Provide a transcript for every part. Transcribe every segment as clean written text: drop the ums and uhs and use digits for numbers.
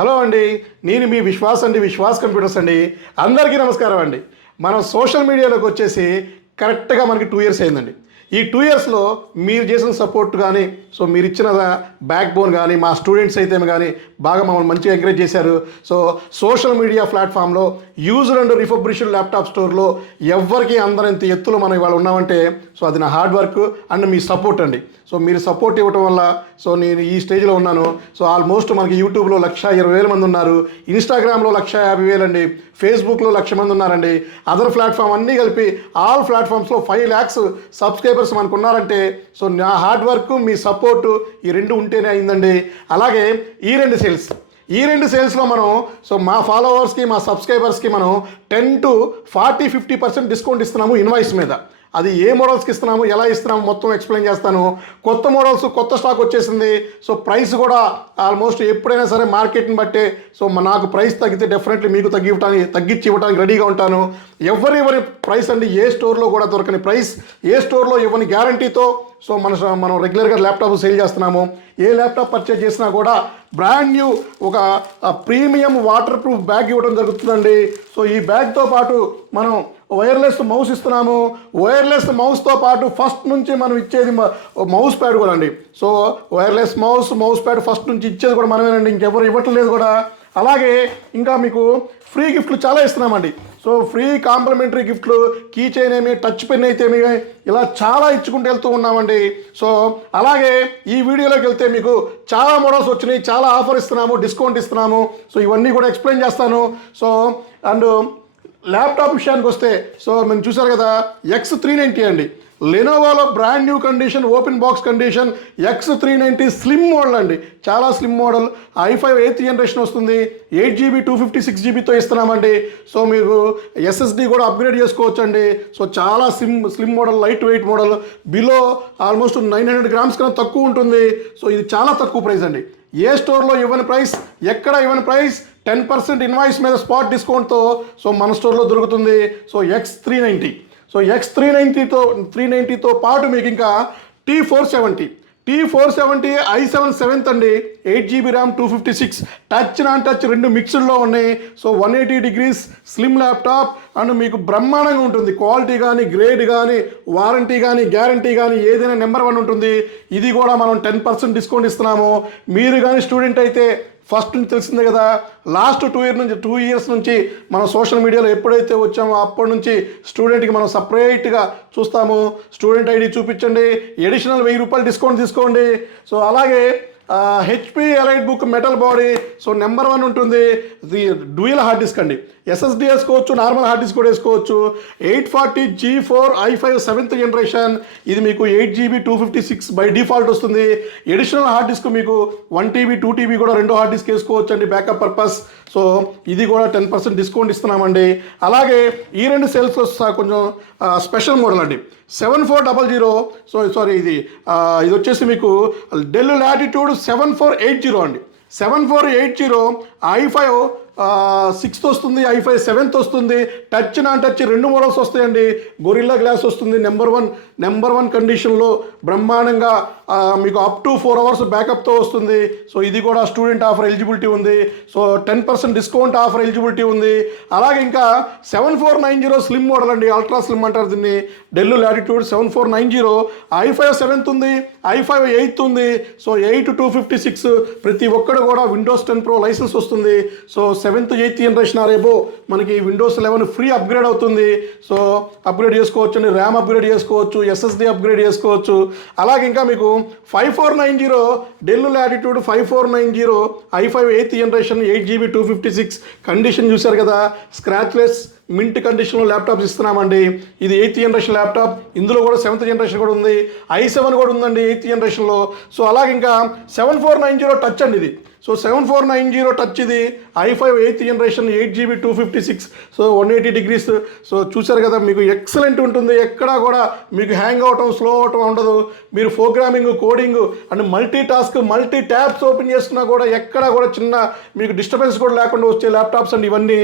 Hello అండి, నేను మీ విశ్వాస్ అండి, విశ్వాస్ కంప్యూటర్స్ అండి. అందరికీ నమస్కారం అండి. మనం సోషల్ మీడియాలోకి వచ్చేసి కరెక్ట్గా మనకి 2 ఇయర్స్ అయిందండి. ఈ 2 ఇయర్స్లో మీరు చేసిన సపోర్ట్ కానీ, మీరు ఇచ్చిన బ్యాక్ బోన్ కానీ, మా స్టూడెంట్స్ అయితే కానీ బాగా మమ్మల్ని మంచిగా ఎంకరేజ్ చేశారు. సోషల్ మీడియా ప్లాట్ఫామ్లో యూజ్డ్ అండ్ రిఫర్బిష్డ్ ల్యాప్టాప్ స్టోర్లో ఎవరికి అందరంత ఎత్తులో మనం ఇవాళ ఉన్నామంటే అది నా hard work and me support అండి. మీరు సపోర్ట్ ఇవ్వటం వల్ల నేను ఈ స్టేజ్లో ఉన్నాను. ఆల్మోస్ట్ మనకి యూట్యూబ్లో 1,20,000 మంది ఉన్నారు, ఇన్స్టాగ్రామ్లో 1,50,000 అండి, ఫేస్బుక్లో 1,00,000 మంది ఉన్నారండి. అదర్ ప్లాట్ఫామ్ అన్నీ కలిపి ఆల్ ప్లాట్ఫామ్స్లో 5 lakhs సబ్స్క్రైబర్స్ మనకు ఉన్నారంటే నా హార్డ్ వర్క్, మీ సపోర్టు ఈ రెండు ఉంటేనే అయిందండి. అలాగే ఈ రెండు సేల్స్లో మనం మా ఫాలోవర్స్కి, మా సబ్స్క్రైబర్స్కి మనం 10 to 40, 50% డిస్కౌంట్ ఇస్తున్నాము ఇన్వాయిస్ మీద. అది ఏ మోడల్స్కి ఇస్తున్నాము, ఎలా ఇస్తున్నాము మొత్తం ఎక్స్ప్లెయిన్ చేస్తాను. కొత్త మోడల్స్, కొత్త స్టాక్ వచ్చేసింది. ప్రైస్ కూడా ఆల్మోస్ట్ ఎప్పుడైనా సరే మార్కెట్ని బట్టే నాకు ప్రైస్ తగ్గితే డెఫినెట్లీ మీకు తగ్గించి ఇవ్వడానికి రెడీగా ఉంటాను. ఎవరి ప్రైస్ అండి, ఏ స్టోర్లో కూడా దొరకని ప్రైస్, ఏ స్టోర్లో ఇవ్వని గ్యారంటీతో మనం రెగ్యులర్గా ల్యాప్టాప్ సేల్ చేస్తున్నాము. ఏ ల్యాప్టాప్ పర్చేజ్ చేసినా కూడా బ్రాండ్ న్యూ ఒక ప్రీమియం వాటర్ ప్రూఫ్ బ్యాగ్ ఇవ్వడం జరుగుతుందండి. ఈ బ్యాగ్తో పాటు మనం వైర్లెస్ మౌస్ ఇస్తున్నాము. వైర్లెస్ మౌస్తో పాటు ఫస్ట్ నుంచి మనం ఇచ్చేది మౌస్ ప్యాడ్ కూడా అండి. వైర్లెస్ మౌస్ ప్యాడ్ ఫస్ట్ నుంచి ఇచ్చేది కూడా మనమేనండి, ఇంకెవరు ఇవ్వట్లేదు కూడా. అలాగే ఇంకా మీకు ఫ్రీ గిఫ్ట్లు చాలా ఇస్తున్నామండి. ఫ్రీ కాంప్లిమెంటరీ గిఫ్ట్లు, కీ చైన్ ఏమి, టచ్ పెన్ అయితే ఏమి, ఇలా చాలా ఇచ్చుకుంటూ వెళ్తూ ఉన్నామండి. అలాగే ఈ వీడియోలోకి వెళ్తే మీకు చాలా మోడల్స్ వచ్చినాయి, చాలా ఆఫర్ ఇస్తున్నాము, డిస్కౌంట్ ఇస్తున్నాము. ఇవన్నీ కూడా ఎక్స్ప్లెయిన్ చేస్తాను. అండ్ ల్యాప్టాప్ విషయానికి వస్తే మేము చూసారు కదా, X390 అండి, లెనోవోలో brand new condition, open box condition X390 slim model అండి, చాలా slim model. i5 8th generation వస్తుంది, 8GB 256GBతో ఇస్తున్నామండి. మీరు SSD కూడా అప్గ్రేడ్ చేసుకోవచ్చు అండి. చాలా slim model, light weight model, below almost 900 grams కన్నా తక్కువ ఉంటుంది. ఇది చాలా తక్కువ ప్రైస్ అండి. ఏ స్టోర్లో ఇవ్వని ప్రైస్, ఎక్కడ ఇవ్వని ప్రైస్, 10% ఇన్వాయిస్ మీద స్పాట్ డిస్కౌంట్తో మన స్టోర్లో దొరుకుతుంది. X390 X390తో పాటు మీకు ఇంకా T470 i7 7th అండి, 8GB RAM 256, touch non touch రెండు మిక్స్డ్లో ఉన్నాయి. 180 degrees స్లిమ్ ల్యాప్టాప్ అండ్ మీకు బ్రహ్మాండంగా ఉంటుంది. క్వాలిటీ కానీ, గ్రేడ్ కానీ, వారంటీ కానీ, గ్యారంటీ కానీ ఏదైనా నెంబర్ 1 ఉంటుంది. ఇది కూడా మనం 10% డిస్కౌంట్ ఇస్తున్నాము. మీరు కానీ స్టూడెంట్ అయితే ఫస్ట్ నుంచి తెలిసిందే కదా, లాస్ట్ 2 years నుంచి మనం సోషల్ మీడియాలో ఎప్పుడైతే వచ్చామో అప్పటి నుంచి స్టూడెంట్కి మనం సపరేట్గా చూస్తాము. స్టూడెంట్ ఐడి చూపించండి, అడిషనల్ ₹1000 డిస్కౌంట్ తీసుకోండి. అలాగే HP elite book metal body, number 1 ఉంటుంది. ఇది డ్యూయల్ హార్డ్ డిస్క్ అండి, SSD వేసుకోవచ్చు, నార్మల్ హార్డ్ డిస్క్ కూడా వేసుకోవచ్చు. 840 G4 i5 7th జనరేషన్, ఇది మీకు 8GB 256 బై డిఫాల్ట్ వస్తుంది. అడిషనల్ హార్డ్ డిస్క్ మీకు 1TB 2TB కూడా 2 హార్డ్ డిస్క్ వేసుకోవచ్చు అండి, బ్యాకప్ పర్పస్. ఇది కూడా 10% డిస్కౌంట్ ఇస్తున్నామండి. అలాగే ఈ రెండు సేల్స్లో కొంచెం స్పెషల్ మోడల్ అండి, 7400. ఇది వచ్చేసి మీకు డెల్ లాటిట్యూడ్ 7480 అండి, 7480 i5 6th వస్తుంది, i5 7th వస్తుంది. టచ్ నాన్ టచ్ రెండు మోడల్స్ వస్తాయండి. గొరిల్లా గ్లాస్ వస్తుంది, నెంబర్ వన్ కండిషన్లో బ్రహ్మాండంగా మీకు అప్ టు 4 hours బ్యాకప్తో వస్తుంది. ఇది కూడా స్టూడెంట్ ఆఫర్ ఎలిజిబిలిటీ ఉంది. 10% డిస్కౌంట్ ఆఫర్ ఎలిజిబిలిటీ ఉంది. అలాగే ఇంకా 7490 స్లిమ్ మోడల్ అండి, అల్ట్రా స్లిమ్ అంటారు దీన్ని, డెల్ లాటిట్యూడ్ 7490, i5 7th ఉంది, i5 8th ఉంది. 8 256 ప్రతి ఒక్కడు కూడా Windows 10 Pro లైసెన్స్ వస్తుంది. 7th 8th జనరేషన్ రేపు మనకి Windows 11 ఫ్రీ అప్గ్రేడ్ అవుతుంది. అప్గ్రేడ్ చేసుకోవచ్చు అండి, ర్యామ్ అప్గ్రేడ్ చేసుకోవచ్చు, SSD అప్గ్రేడ్ చేసుకోవచ్చు. అలాగే ఇంకా మీకు 5490 del latitude 5490 i5 8th generation 8GB 256 condition చూశారు కదా, స్క్రాచ్లెస్ మింట్ కండిషన్లో ల్యాప్టాప్స్ ఇస్తున్నామండి. ఇది 8th జనరేషన్ ల్యాప్టాప్, ఇందులో కూడా 7th జనరేషన్ కూడా ఉంది, i7 కూడా ఉందండి 8th జనరేషన్లో. అలాగే ఇంకా 7490 టచ్ అండి, ఇది 7490 టచ్, ఇది i5 8th generation 8GB 256, 180 degrees. చూసారు కదా, మీకు ఎక్సలెంట్ ఉంటుంది. ఎక్కడా కూడా మీకు హ్యాంగ్ అవటం, స్లో అవటం ఉండదు. మీరు programming, coding and multi tabs open చేస్తున్నా కూడా ఎక్కడా కూడా చిన్న మీకు డిస్టర్బెన్స్ కూడా లేకుండా వచ్చే ల్యాప్టాప్స్ అండి ఇవన్నీ.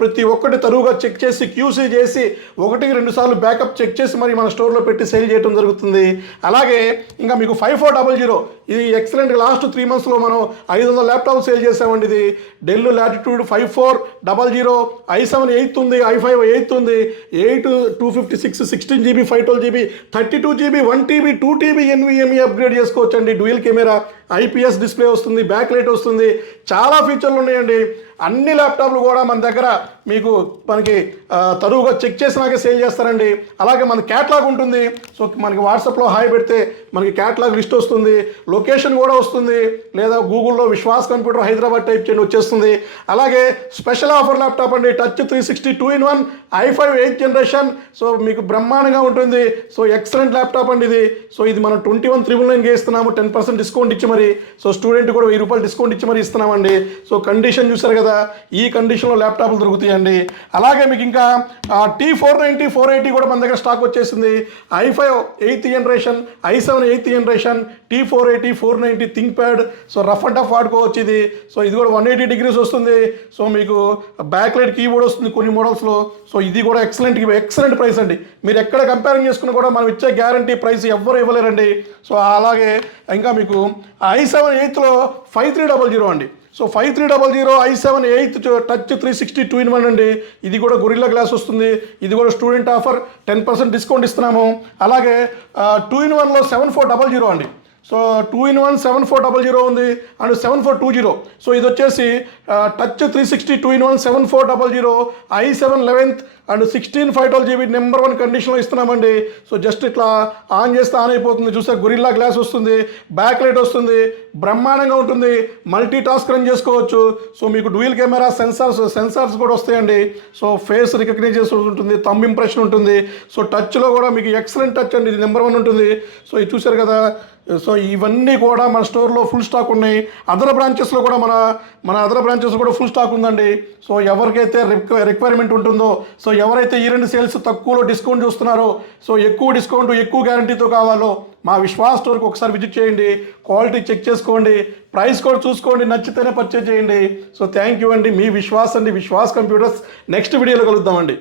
ప్రతి ఒక్కటి తరువుగా చెక్ చెక్ చేసి క్యూసీ చేసి 1-2 సార్లు బ్యాకప్ చెక్ చేసి మరి మన స్టోర్లో పెట్టి సేల్ చేయడం జరుగుతుంది. అలాగే ఇంకా మీకు 5400 ఇది ఎక్సలెంట్. లాస్ట్ 3 monthsలో మనం 500 ల్యాప్టాప్ సేల్ చేసామండి. ఇది డెల్ లాటిట్యూడ్ 5400 i7 8 ఉంది, i5 8 ఉంది, 8 256 16GB 512GB 32GB 1TB 2TB NVMe upgrade చేసుకోవచ్చండి. డ్యూయల్ కెమెరా, IPS డిస్ప్లే వస్తుంది, బ్యాక్ లైట్ వస్తుంది, చాలా ఫీచర్లు ఉన్నాయండి. అన్ని ల్యాప్టాప్లు కూడా మన దగ్గర మనకి తరువుగా చెక్ చేసినాకే సేల్ చేస్తారండి. అలాగే మన క్యాట్లాగ్ ఉంటుంది. సో మనకి వాట్సాప్లో హాయ్ పెడితే మనకి క్యాట్లాగ్ లిస్ట్ వస్తుంది, లొకేషన్ కూడా వస్తుంది, లేదా గూగుల్లో విశ్వాస్ కంప్యూటర్ హైదరాబాద్ టైప్ చేయండి వచ్చేస్తుంది. అలాగే స్పెషల్ ఆఫర్ ల్యాప్టాప్ అండి, touch 360 2-in-1 i5 8th generation. So మీకు బ్రహ్మాండంగా ఉంటుంది. సో ఎక్సలెంట్ ల్యాప్టాప్ అండి ఇది. సో ఇది మనం 21,999కి ఇస్తున్నాము, 10% డిస్కౌంట్ ఇచ్చి మరి. సో స్టూడెంట్ కూడా 1000 రూపాయలు డిస్కౌంట్ ఇచ్చి మరి ఇస్తున్నామండి. సో కండిషన్ చూసారు కదా, ఈ కండిషన్లో ల్యాప్టాప్లు దొరుకుతాయండి. అలాగే మీకు ఇంకా T490 480 కూడా మన దగ్గర స్టాక్ వచ్చేసింది. i5 8th generation, i7 8th generation, T480 490 think pad. So rough and tough వాడుకోవచ్చు ఇది. సో ఇది కూడా 180 degrees వస్తుంది. సో మీకు బ్యాక్ లైట్ కీబోర్డ్ వస్తుంది కొన్ని మోడల్స్లో. సో ఇది కూడా ఎక్సలెంట్ ప్రైస్ అండి. మీరు ఎక్కడ కంపేరింగ్ చేసుకున్నా కూడా మనం ఇచ్చే గ్యారంటీ ప్రైస్ ఎవ్వరు ఇవ్వలేరండి. సో అలాగే ఇంకా మీకు i7 8thలో 5300 అండి. So 5300 i7 8th touch 360 2-in-1 అండి. ఇది కూడా గొరిల్లా గ్లాస్ వస్తుంది. ఇది కూడా స్టూడెంట్ ఆఫర్, 10% డిస్కౌంట్ ఇస్తున్నాము. అలాగే 2-in-1లో 7400 అండి. సో 2-in-1 7400 ఉంది అండ్ 7420. సో ఇది వచ్చేసి touch 360 2-in-1 7400 i7 11th and 16 512GB number 1 కండిషన్లో ఇస్తున్నామండి. సో జస్ట్ ఇట్లా ఆన్ చేస్తే ఆన్ అయిపోతుంది. చూస్తే గొరిల్లా గ్లాస్ వస్తుంది, బ్యాక్ లైట్ వస్తుంది, బ్రహ్మాండంగా ఉంటుంది, మల్టీ టాస్క్ రన్ చేసుకోవచ్చు. సో మీకు డ్యూయల్ కెమెరా సెన్సార్స్ కూడా వస్తాయండి. సో ఫేస్ రికగ్నైజేషన్ ఉంటుంది, థంబ్ ఇంప్రెషన్ ఉంటుంది. సో టచ్లో కూడా మీకు ఎక్సలెంట్ టచ్ అండి, ఇది నెంబర్ 1 ఉంటుంది. సో ఇది చూసారు కదా. సో ఇవన్నీ కూడా మన స్టోర్లో ఫుల్ స్టాక్ ఉన్నాయి. అదర్ బ్రాంచెస్లో కూడా మన అదర్ బ్రాంచెస్ కూడా ఫుల్ స్టాక్ ఉందండి. సో ఎవరికైతే రిక్వైర్మెంట్ ఉంటుందో, సో ఎవరైతే ఈ 2 సేల్స్ తక్కువలో డిస్కౌంట్ చూస్తున్నారో, సో ఎక్కువ డిస్కౌంట్ ఎక్కువ గ్యారంటీతో కావాలో మా విశ్వాస్ స్టోర్కి ఒకసారి విజిట్ చేయండి, క్వాలిటీ చెక్ చేసుకోండి, ప్రైస్ కూడా చూసుకోండి, నచ్చితేనే పర్చేజ్ చేయండి. సో థ్యాంక్ యూ అండి. మీ విశ్వాస్ అండి, విశ్వాస్ కంప్యూటర్స్. నెక్స్ట్ వీడియోలో కలుద్దామండి.